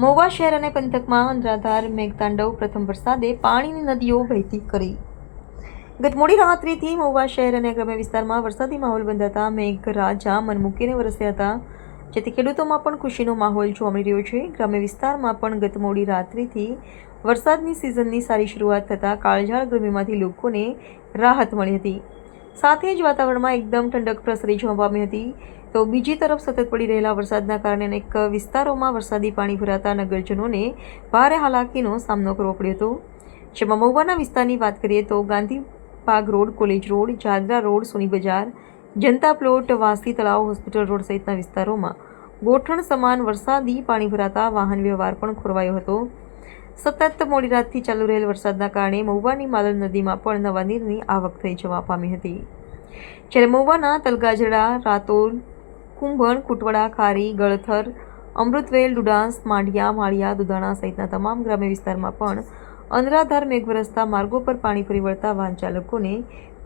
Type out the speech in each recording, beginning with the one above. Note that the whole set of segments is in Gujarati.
મહુવા શહેર અને પંથકમાં અનરાધાર મેઘતાંડવ, પ્રથમ વરસાદે પાણીની નદીઓ વહેતી કરી. ગત મોડી રાત્રિથી મહુવા શહેર અને ગ્રામ્ય વિસ્તારમાં વરસાદી માહોલ બંધાતા મેઘરાજા મન મૂકીને વરસ્યા હતા, જેથી ખેડૂતોમાં પણ ખુશીનો માહોલ જોવા મળી રહ્યો છે. ગ્રામ્ય વિસ્તારમાં પણ ગત મોડી રાત્રિથી વરસાદની સિઝનની સારી શરૂઆત થતાં કાળઝાળ ગરમીમાંથી લોકોને રાહત મળી હતી. સાથે જ વાતાવરણમાં એકદમ ઠંડક પ્રસરી જોવા પામી હતી. તો બીજી તરફ સતત પડી રહેલા વરસાદના કારણે અનેક વિસ્તારોમાં વરસાદી પાણી ભરાતા નગરજનોને ભારે હાલાકીનો સામનો કરવો પડ્યો હતો. જેમાં મહુવાના વિસ્તારની વાત કરીએ તો ગાંધી પાગ road, college road, Jadra road, Soni Bazar, Janata plot, વાસી તળાવ, હોસ્પિટલ રોડ સહિતના વિસ્તારોમાં ગોઠણ સમાન વરસાદી પાણી ભરાતા વાહન વ્યવહાર પણ ખોરવાયો હતો. સતત મોડી રાતથી ચાલુ રહેલ વરસાદના કારણે મહુવાની માલણ નદીમાં પણ નવા નીરની આવક થઈ જવા પામી હતી. જ્યારે મહુવાના તલગાજડા, રાતોલ, કુંભણ, કુટવડા, ખારી, ગળથર, અમૃતવેલ, ડુડાંસ, માંડિયા, માળિયા, દુધાણા સહિતના તમામ ગ્રામ્ય વિસ્તારમાં પણ અનરાધાર મેઘ વરસતા માર્ગો પર પાણી ફરી વળતા વાહન ચાલકોને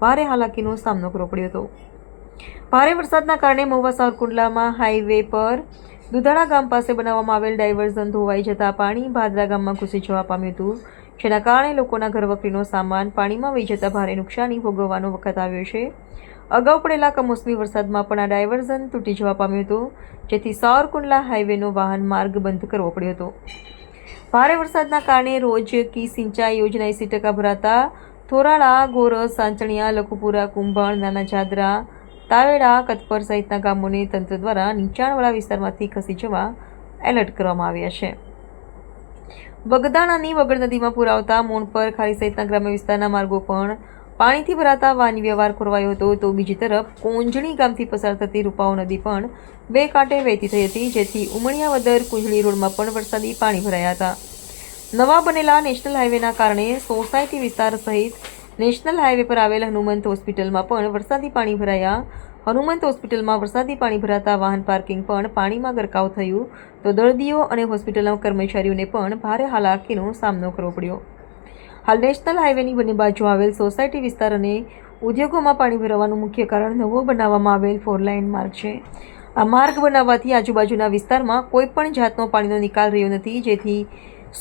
ભારે હાલાકીનો સામનો કરવો પડ્યો હતો. ભારે વરસાદના કારણે મહુવા સાવરકુંડલામાં હાઈવે પર દુધાણા ગામ પાસે બનાવવામાં આવેલ ડાયવર્ઝન ધોવાઈ જતા પાણી ભાદરા ગામમાં ઘૂસી જવા પામ્યું હતું, જેના કારણે લોકોના ઘરવકરીનો સામાન પાણીમાં વહી જતા ભારે નુકસાની ભોગવવાનો વખત આવ્યો છે. અગાઉ પડેલા કમોસમી વરસાદમાં પણ આ ડાયવર્ઝન તૂટી જવા પામ્યું હતું, જેથી સાવરકુંડલા હાઈવેનો વાહન માર્ગ બંધ કરવો પડ્યો હતો. ભારે વરસાદના કારણે રોજ કી સિંચાઈ યોજના 80% ભરાતા થોરાળા, ગોરસ, સાંચણિયા, લખુપુરા, કુંભણ, નાના જાદરા, તાવેડા, કતપર સહિતના ગામોને તંત્ર દ્વારા નીચાણવાળા વિસ્તારમાંથી ખસી જવા એલર્ટ કરવામાં આવ્યા છે. બગદાણાની વગડ નદીમાં પૂર આવતા મોણપર, ખારી સહિતના ગ્રામ્ય વિસ્તારના માર્ગો પણ પાણીથી ભરાતા વાહન વ્યવહાર ખોરવાયો હતો. તો બીજી તરફ કોંજણી ગામથી પસાર થતી રૂપાઓ નદી પણ બે કાંઠે વહેતી થઈ હતી, જેથી ઉમણિયાવદર, કુંજળી રોડમાં પણ વરસાદી પાણી ભરાયા હતા. નવા બનેલા નેશનલ હાઈવેના કારણે સોસાયટી વિસ્તાર સહિત નેશનલ હાઈવે પર આવેલ હનુમંત હોસ્પિટલમાં પણ વરસાદી પાણી ભરાયા. હનુમંત હોસ્પિટલમાં વરસાદી પાણી ભરાતા વાહન પાર્કિંગ પણ પાણીમાં ગરકાવ થયું, તો દર્દીઓ અને હોસ્પિટલના કર્મચારીઓને પણ ભારે હાલાકીનો સામનો કરવો પડ્યો. હાલ નેશનલ હાઈવેની બંને બાજુ આવેલ સોસાયટી વિસ્તાર અને ઉદ્યોગોમાં પાણી ભરાવાનું મુખ્ય કારણ નવો બનાવવામાં આવેલ 4 લાઇન માર્ગ છે. આ માર્ગ બનાવવાથી આજુબાજુના વિસ્તારમાં કોઈ પણ જાતનો પાણીનો નિકાલ રહ્યો નથી, જેથી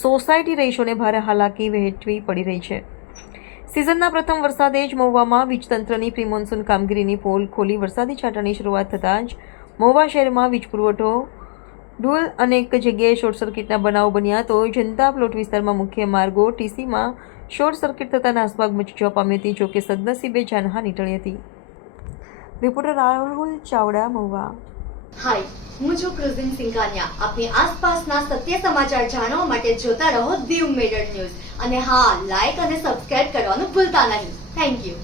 સોસાયટી રહીશોને ભારે હાલાકી વહેંચવી પડી રહી છે. સિઝનના પ્રથમ વરસાદે જ મહુવામાં વીજતંત્રની પ્રી મોન્સૂન કામગીરીની પોલ ખોલી વરસાદી છાંટાની શરૂઆત થતાં જ મહુવા શહેરમાં વીજ પુરવઠો ડૂલ અનેક જગ્યાએ શોર્ટ સર્કિટના બનાવો બન્યા. તો જનતા પ્લોટ વિસ્તારમાં મુખ્ય માર્ગો ટીસીમાં શોર્ટ સર્કિટ થતાં નાસભાગ મચી જવા પામી હતી, જોકે સદનસીબે જાનહાનિ ટળી હતી. રિપોર્ટર રાહુલ ચાવડા, મહુવા. હાય, હું છું ક્રુઝિન સિંઘાનિયા. આપની આસપાસના સત્ય સમાચાર જાણવા માટે જોતા રહો દીવ મિરર ન્યૂઝ અને હા, લાઈક અને સબસ્ક્રાઇબ કરવાનું ભૂલતા નહીં. Thank you.